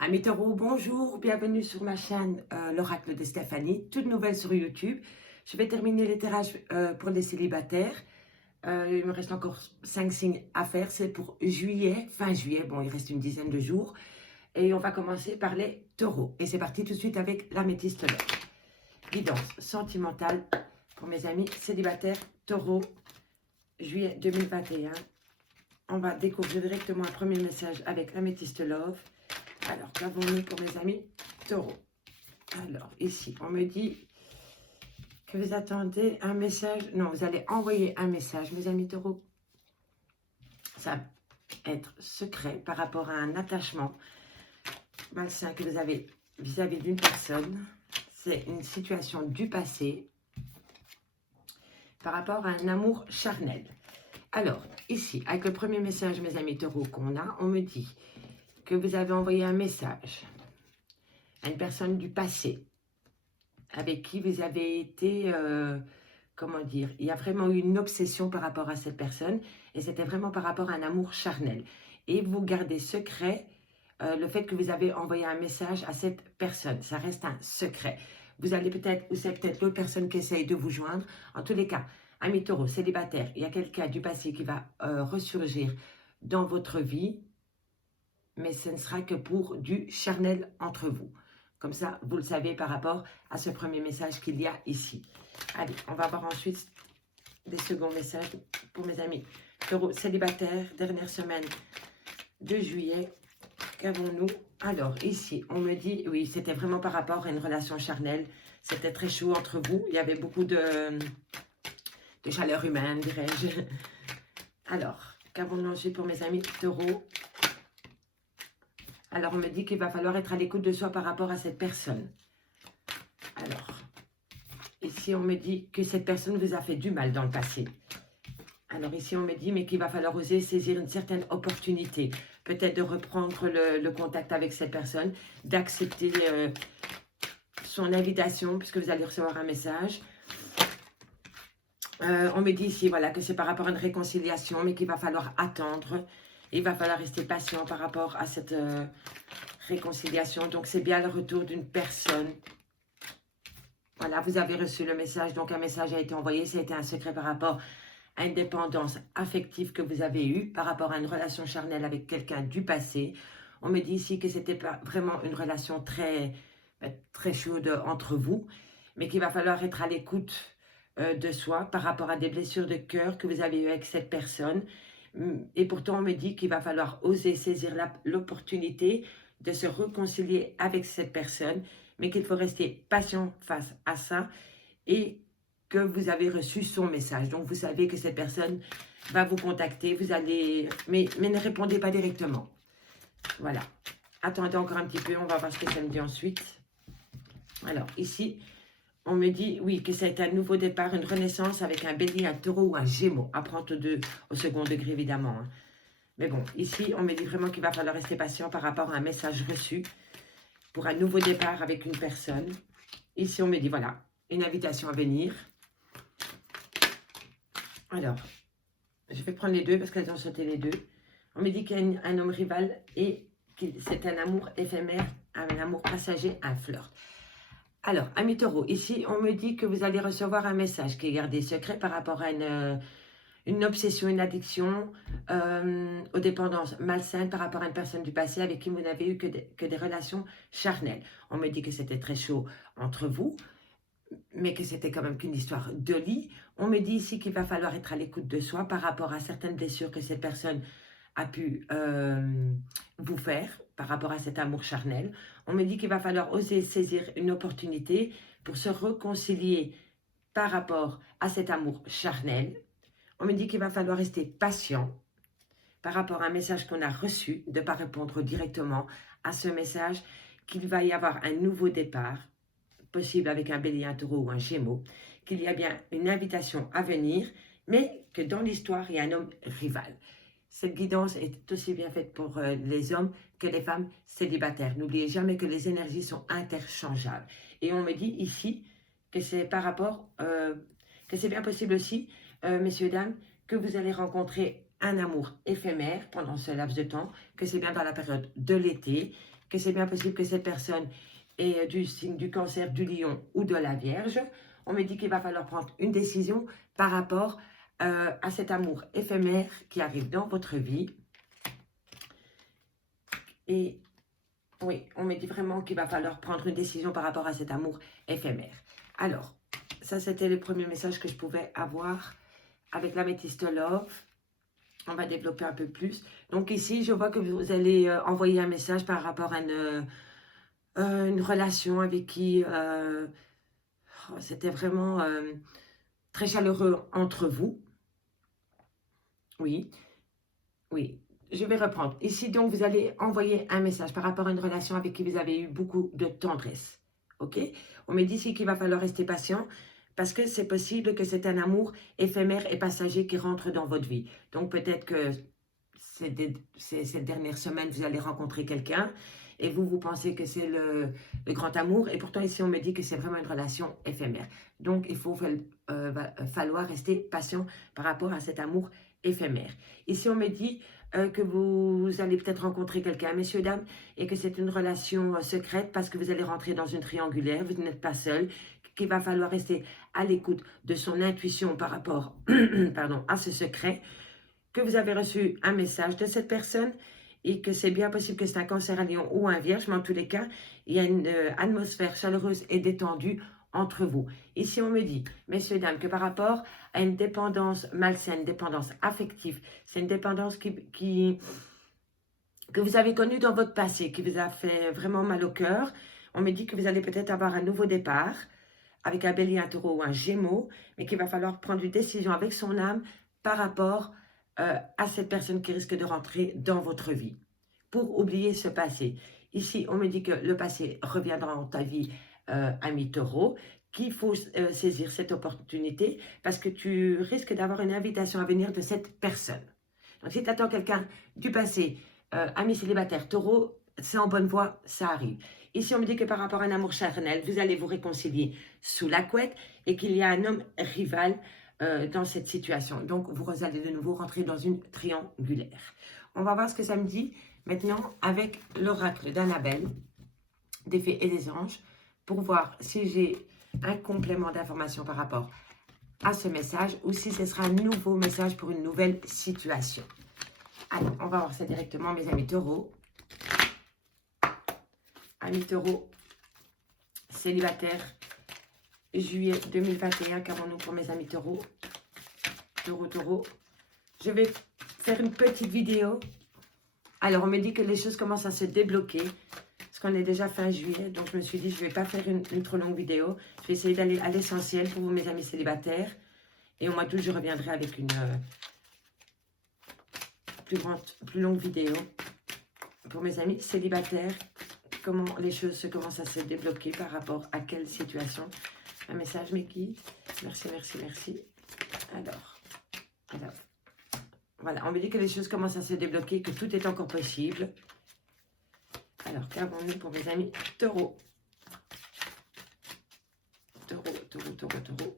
Amis taureaux, bonjour, bienvenue sur ma chaîne l'oracle de Stéphanie, toute nouvelle sur YouTube. Je vais terminer les tirages pour les célibataires. Il me reste encore 5 signes à faire, c'est pour juillet, fin juillet, bon il reste une dizaine de jours. Et on va commencer par les taureaux. Et c'est parti tout de suite avec l'améthyste d'or. Guidance sentimentale pour mes amis célibataires taureaux, juillet 2021. On va découvrir directement un premier message avec l'améthyste love. Alors, qu'avons-nous pour mes amis taureaux? Alors, ici, on me dit que vous attendez un message. Non, vous allez envoyer un message, mes amis taureaux. Ça va être secret par rapport à un attachement malsain que vous avez vis-à-vis d'une personne. C'est une situation du passé par rapport à un amour charnel. Alors, ici, avec le premier message, mes amis taureaux, qu'on a, on me dit que vous avez envoyé un message à une personne du passé avec qui vous avez été, comment dire, il y a vraiment eu une obsession par rapport à cette personne et c'était vraiment par rapport à un amour charnel. Et vous gardez secret le fait que vous avez envoyé un message à cette personne. Ça reste un secret. Vous allez peut-être, ou c'est peut-être l'autre personne qui essaye de vous joindre. En tous les cas, amis taureaux, célibataire, il y a quelqu'un du passé qui va ressurgir dans votre vie, mais ce ne sera que pour du charnel entre vous. Comme ça, vous le savez par rapport à ce premier message qu'il y a ici. Allez, on va voir ensuite des seconds messages pour mes amis taureaux célibataires, dernière semaine de juillet. Qu'avons-nous? Alors, ici, on me dit, oui, c'était vraiment par rapport à une relation charnelle. C'était très chaud entre vous. Il y avait beaucoup de chaleur humaine, dirais-je. Alors, qu'avons-nous ensuite pour mes amis taureaux? Alors, on me dit qu'il va falloir être à l'écoute de soi par rapport à cette personne. Alors, ici, on me dit que cette personne vous a fait du mal dans le passé. Alors, ici, on me dit, mais qu'il va falloir oser saisir une certaine opportunité. Peut-être de reprendre le contact avec cette personne, d'accepter son invitation, puisque vous allez recevoir un message. On me dit ici, voilà, que c'est par rapport à une réconciliation, mais qu'il va falloir attendre. Il va falloir rester patient par rapport à cette réconciliation. Donc, c'est bien le retour d'une personne. Voilà, vous avez reçu le message. Donc, un message a été envoyé. Ça a été un secret par rapport à une dépendance affective que vous avez eue, par rapport à une relation charnelle avec quelqu'un du passé. On me dit ici que c'était vraiment une relation très chaude entre vous, mais qu'il va falloir être à l'écoute de soi par rapport à des blessures de cœur que vous avez eues avec cette personne. Et pourtant, on me dit qu'il va falloir oser saisir l'opportunité de se réconcilier avec cette personne, mais qu'il faut rester patient face à ça et que vous avez reçu son message. Donc, vous savez que cette personne va vous contacter, vous allez... Mais ne répondez pas directement. Voilà. Attendez encore un petit peu, on va voir ce que ça me dit ensuite. Alors, ici, on me dit, oui, que c'est un nouveau départ, une renaissance avec un bélier, un taureau ou un gémeaux. À prendre au second degré, évidemment. Hein. Mais bon, ici, on me dit vraiment qu'il va falloir rester patient par rapport à un message reçu pour un nouveau départ avec une personne. Ici, on me dit, voilà, une invitation à venir. Alors, je vais prendre les deux parce qu'elles ont sauté les deux. On me dit qu'il y a un homme rival et que c'est un amour éphémère, un amour passager, un flirt. Alors, amis taureaux, ici, on me dit que vous allez recevoir un message qui est gardé secret par rapport à une obsession, une addiction, aux dépendances malsaines par rapport à une personne du passé avec qui vous n'avez eu que des relations charnelles. On me dit que c'était très chaud entre vous, mais que c'était quand même qu'une histoire de lit. On me dit ici qu'il va falloir être à l'écoute de soi par rapport à certaines blessures que cette personne a pu vous faire par rapport à cet amour charnel. On me dit qu'il va falloir oser saisir une opportunité pour se réconcilier par rapport à cet amour charnel. On me dit qu'il va falloir rester patient par rapport à un message qu'on a reçu, de ne pas répondre directement à ce message, qu'il va y avoir un nouveau départ, possible avec un bélier, un taureau ou un gémeaux, qu'il y a bien une invitation à venir, mais que dans l'histoire, il y a un homme rival. Cette guidance est aussi bien faite pour les hommes que les femmes célibataires. N'oubliez jamais que les énergies sont interchangeables. Et on me dit ici que c'est par rapport, que c'est bien possible aussi, messieurs, dames, que vous allez rencontrer un amour éphémère pendant ce laps de temps, que c'est bien dans la période de l'été, que c'est bien possible que cette personne ait du signe du Cancer, du Lion ou de la Vierge. On me dit qu'il va falloir prendre une décision par rapport à cet amour éphémère qui arrive dans votre vie. Et oui, on me dit vraiment qu'il va falloir prendre une décision par rapport à cet amour éphémère. Alors, ça c'était le premier message que je pouvais avoir avec l'améthyste Love. On va développer un peu plus. Donc ici, je vois que vous allez envoyer un message par rapport à une relation avec qui c'était vraiment très chaleureux entre vous. Oui, oui. Je vais reprendre. Ici, donc, vous allez envoyer un message par rapport à une relation avec qui vous avez eu beaucoup de tendresse. OK? On me dit ici qu'il va falloir rester patient parce que c'est possible que c'est un amour éphémère et passager qui rentre dans votre vie. Donc, peut-être que cette dernière semaine, vous allez rencontrer quelqu'un et vous pensez que c'est le grand amour. Et pourtant, ici, on me dit que c'est vraiment une relation éphémère. Donc, il va falloir rester patient par rapport à cet amour éphémère. Ici, on me dit que vous allez peut-être rencontrer quelqu'un, messieurs, dames, et que c'est une relation secrète parce que vous allez rentrer dans une triangulaire, vous n'êtes pas seul, qu'il va falloir rester à l'écoute de son intuition par rapport pardon, à ce secret, que vous avez reçu un message de cette personne et que c'est bien possible que c'est un Cancer, un Lion ou un Vierge, mais en tous les cas, il y a une atmosphère chaleureuse et détendue entre vous. Ici, on me dit, messieurs, dames, que par rapport à une dépendance malsaine, dépendance affective, c'est une dépendance que vous avez connue dans votre passé, qui vous a fait vraiment mal au cœur. On me dit que vous allez peut-être avoir un nouveau départ avec un Bélier, un Taureau ou un Gémeaux, mais qu'il va falloir prendre une décision avec son âme par rapport à cette personne qui risque de rentrer dans votre vie pour oublier ce passé. Ici, on me dit que le passé reviendra dans ta vie, ami Taureau, qu'il faut saisir cette opportunité parce que tu risques d'avoir une invitation à venir de cette personne. Donc, si tu attends quelqu'un du passé, ami célibataire, Taureau, c'est en bonne voie, ça arrive. Ici, on me dit que par rapport à un amour charnel, vous allez vous réconcilier sous la couette et qu'il y a un homme rival dans cette situation. Donc, vous allez de nouveau rentrer dans une triangulaire. On va voir ce que ça me dit maintenant avec l'oracle d'Annabelle, des fées et des anges, pour voir si j'ai un complément d'information par rapport à ce message ou si ce sera un nouveau message pour une nouvelle situation. Alors, on va voir ça directement, mes amis taureaux. Amis taureaux, célibataire, juillet 2021, qu'avons-nous pour mes amis taureaux? Taureau. Je vais faire une petite vidéo. Alors, on me dit que les choses commencent à se débloquer. Parce qu'on est déjà fin juillet. Donc, je me suis dit, je ne vais pas faire une trop longue vidéo. Je vais essayer d'aller à l'essentiel pour vous, mes amis célibataires. Et au mois d'août, je reviendrai avec une plus longue vidéo. Pour mes amis célibataires, comment les choses se commencent à se débloquer par rapport à quelle situation. Un message, mes guides. Merci. Alors, voilà, on me dit que les choses commencent à se débloquer, que tout est encore possible. Alors, qu'avons-nous pour mes amis taureaux? Taureau.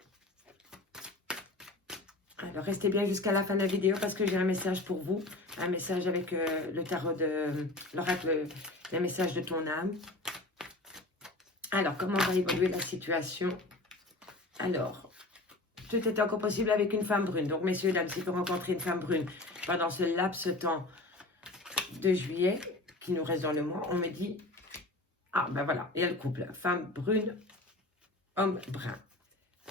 Alors, restez bien jusqu'à la fin de la vidéo parce que j'ai un message pour vous. Un message avec le tarot de l'oracle, le message de ton âme. Alors, comment va évoluer la situation? Alors, tout est encore possible avec une femme brune. Donc, messieurs, dames, si vous rencontrez une femme brune pendant ce laps de temps de juillet qui nous reste dans le mois, on me dit, ah ben voilà, il y a le couple, femme brune, homme brun.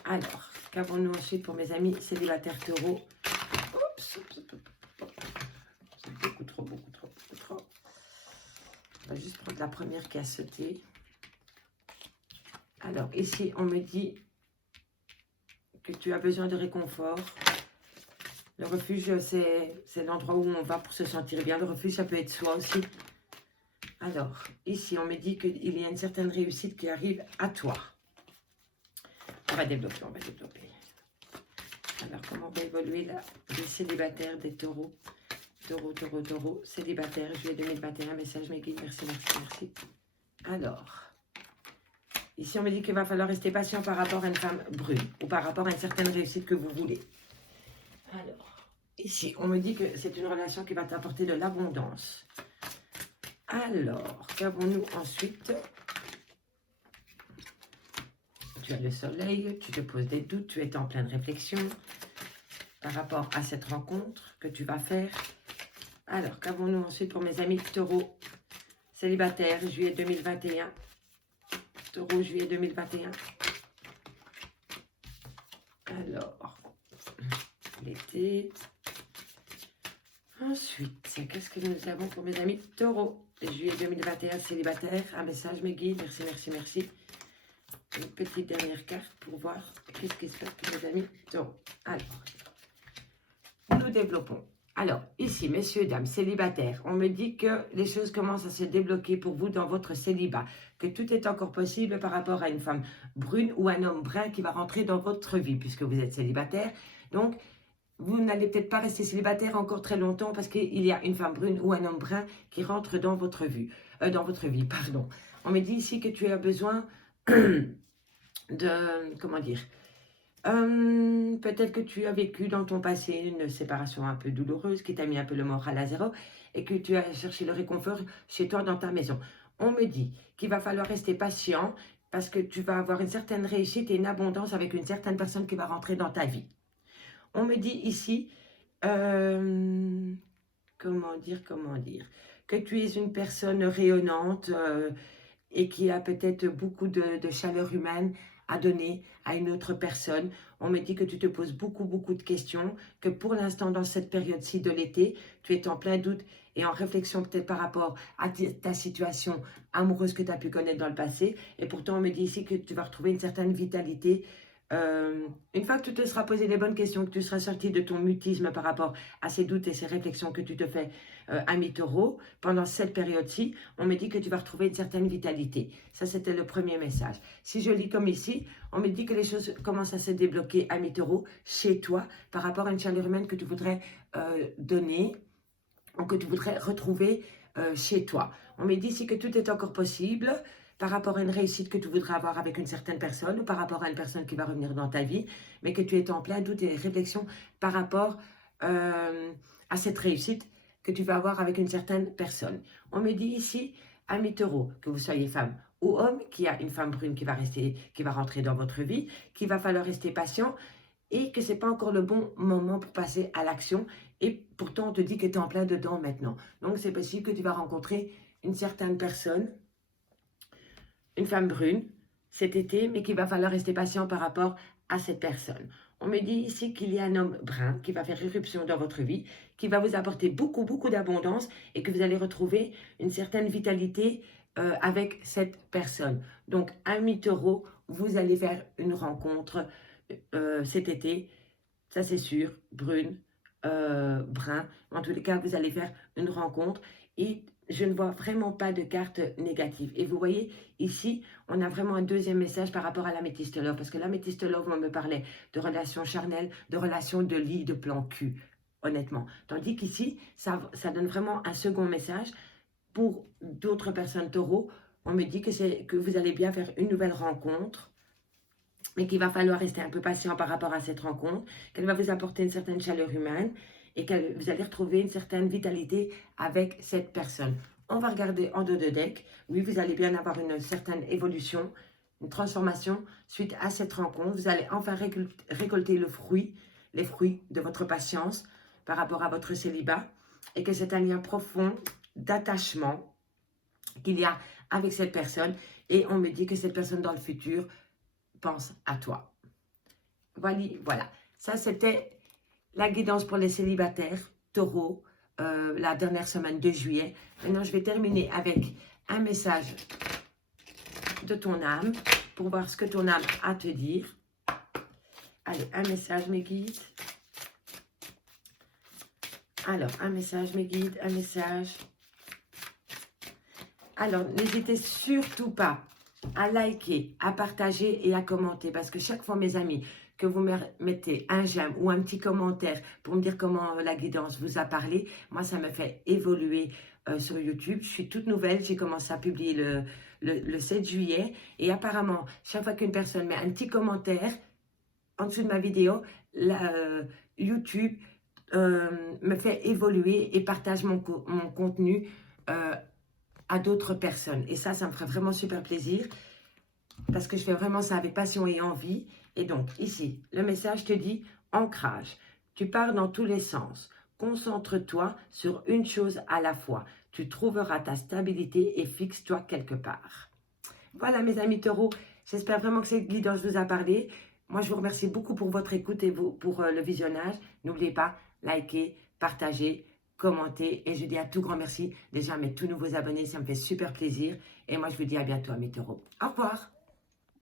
Alors, qu'avons-nous ensuite pour mes amis célibataires taureaux? Oups, c'est beaucoup trop. On va juste prendre la première qui a sauté. Alors, ici, on me dit que tu as besoin de réconfort. Le refuge, c'est l'endroit où on va pour se sentir bien. Le refuge, ça peut être soi aussi. Alors, ici, on me dit qu'il y a une certaine réussite qui arrive à toi. On va développer. Alors, comment va évoluer là les célibataires des taureaux? Taureau, célibataire, juillet 2021, message, mes guides, merci. Alors, ici, on me dit qu'il va falloir rester patient par rapport à une femme brune ou par rapport à une certaine réussite que vous voulez. Alors, Ici, on me dit que c'est une relation qui va t'apporter de l'abondance. Alors, qu'avons-nous ensuite? Tu as le soleil, tu te poses des doutes, tu es en pleine réflexion par rapport à cette rencontre que tu vas faire. Alors, qu'avons-nous ensuite pour mes amis taureaux célibataires, juillet 2021? Taureau, juillet 2021. Alors, l'été. Ensuite, qu'est-ce que nous avons pour mes amis taureaux? Juillet 2021, célibataire. Un message, mes guides. Merci, merci, merci. Une petite dernière carte pour voir qu'est-ce qui se passe pour mes amis taureaux. Alors, nous développons. Alors, ici, messieurs, dames, célibataires, on me dit que les choses commencent à se débloquer pour vous dans votre célibat, que tout est encore possible par rapport à une femme brune ou un homme brun qui va rentrer dans votre vie, puisque vous êtes célibataire. Donc, vous n'allez peut-être pas rester célibataire encore très longtemps parce qu'il y a une femme brune ou un homme brun qui rentre dans votre vie. Pardon. On me dit ici que tu as besoin de, comment dire, peut-être que tu as vécu dans ton passé une séparation un peu douloureuse qui t'a mis un peu le moral à zéro et que tu as cherché le réconfort chez toi dans ta maison. On me dit qu'il va falloir rester patient parce que tu vas avoir une certaine réussite et une abondance avec une certaine personne qui va rentrer dans ta vie. On me dit ici, comment dire, que tu es une personne rayonnante et qui a peut-être beaucoup de chaleur humaine à donner à une autre personne. On me dit que tu te poses beaucoup de questions, que pour l'instant, dans cette période-ci de l'été, tu es en plein doute et en réflexion peut-être par rapport à ta situation amoureuse que tu as pu connaître dans le passé. Et pourtant, on me dit ici que tu vas retrouver une certaine vitalité. Une fois que tu te seras posé les bonnes questions, que tu seras sorti de ton mutisme par rapport à ces doutes et ces réflexions que tu te fais, ami taureau, pendant cette période-ci, on me dit que tu vas retrouver une certaine vitalité. Ça, c'était le premier message. Si je lis comme ici, on me dit que les choses commencent à se débloquer, ami taureau, chez toi, par rapport à une chaleur humaine que tu voudrais donner, ou que tu voudrais retrouver chez toi. On me dit ici que tout est encore possible, par rapport à une réussite que tu voudrais avoir avec une certaine personne ou par rapport à une personne qui va revenir dans ta vie, mais que tu es en plein doute et réflexion par rapport à cette réussite que tu vas avoir avec une certaine personne. On me dit ici, ami taureau, que vous soyez femme ou homme, qu'il y a une femme brune qui va rentrer dans votre vie, qu'il va falloir rester patient et que ce n'est pas encore le bon moment pour passer à l'action. Et pourtant, on te dit que tu es en plein dedans maintenant. Donc, c'est possible que tu vas rencontrer une certaine personne, une femme brune, cet été, mais qu'il va falloir rester patient par rapport à cette personne. On me dit ici qu'il y a un homme brun qui va faire irruption dans votre vie, qui va vous apporter beaucoup d'abondance et que vous allez retrouver une certaine vitalité avec cette personne. Donc, ami taureau, vous allez faire une rencontre cet été, ça c'est sûr, brune, brun. En tous les cas, vous allez faire une rencontre et je ne vois vraiment pas de carte négative. Et vous voyez, ici, on a vraiment un deuxième message par rapport à l'améthyste love. Parce que l'améthyste love, on me parlait de relations charnelles, de relations de lit, de plan cul, honnêtement. Tandis qu'ici, ça donne vraiment un second message. Pour d'autres personnes taureaux, on me dit que vous allez bien faire une nouvelle rencontre, mais qu'il va falloir rester un peu patient par rapport à cette rencontre, qu'elle va vous apporter une certaine chaleur humaine et que vous allez retrouver une certaine vitalité avec cette personne. On va regarder en dos de deck. Oui, vous allez bien avoir une certaine évolution, une transformation suite à cette rencontre. Vous allez enfin récolter les fruits de votre patience par rapport à votre célibat et que c'est un lien profond d'attachement qu'il y a avec cette personne. Et on me dit que cette personne dans le futur pense à toi. Voilà. Ça, c'était la guidance pour les célibataires, taureaux, la dernière semaine de juillet. Maintenant, je vais terminer avec un message de ton âme pour voir ce que ton âme a à te dire. Allez, un message, mes guides. Alors, un message, mes guides, un message. Alors, n'hésitez surtout pas à liker, à partager et à commenter. Parce que chaque fois, mes amis, que vous mettez un j'aime ou un petit commentaire pour me dire comment la guidance vous a parlé, moi, ça me fait évoluer sur YouTube. Je suis toute nouvelle. J'ai commencé à publier le 7 juillet. Et apparemment, chaque fois qu'une personne met un petit commentaire en dessous de ma vidéo, YouTube me fait évoluer et partage mon contenu à d'autres personnes. Et ça me ferait vraiment super plaisir parce que je fais vraiment ça avec passion et envie. Et donc, ici, le message te dit ancrage. Tu pars dans tous les sens. Concentre-toi sur une chose à la fois. Tu trouveras ta stabilité et fixe-toi quelque part. Voilà, mes amis taureaux, j'espère vraiment que cette guidance vous a parlé. Moi, je vous remercie beaucoup pour votre écoute et pour le visionnage. N'oubliez pas, likez, partagez, commentez. Et je dis un tout grand merci déjà à mes tout nouveaux abonnés. Ça me fait super plaisir. Et moi, je vous dis à bientôt, mes taureaux. Au revoir.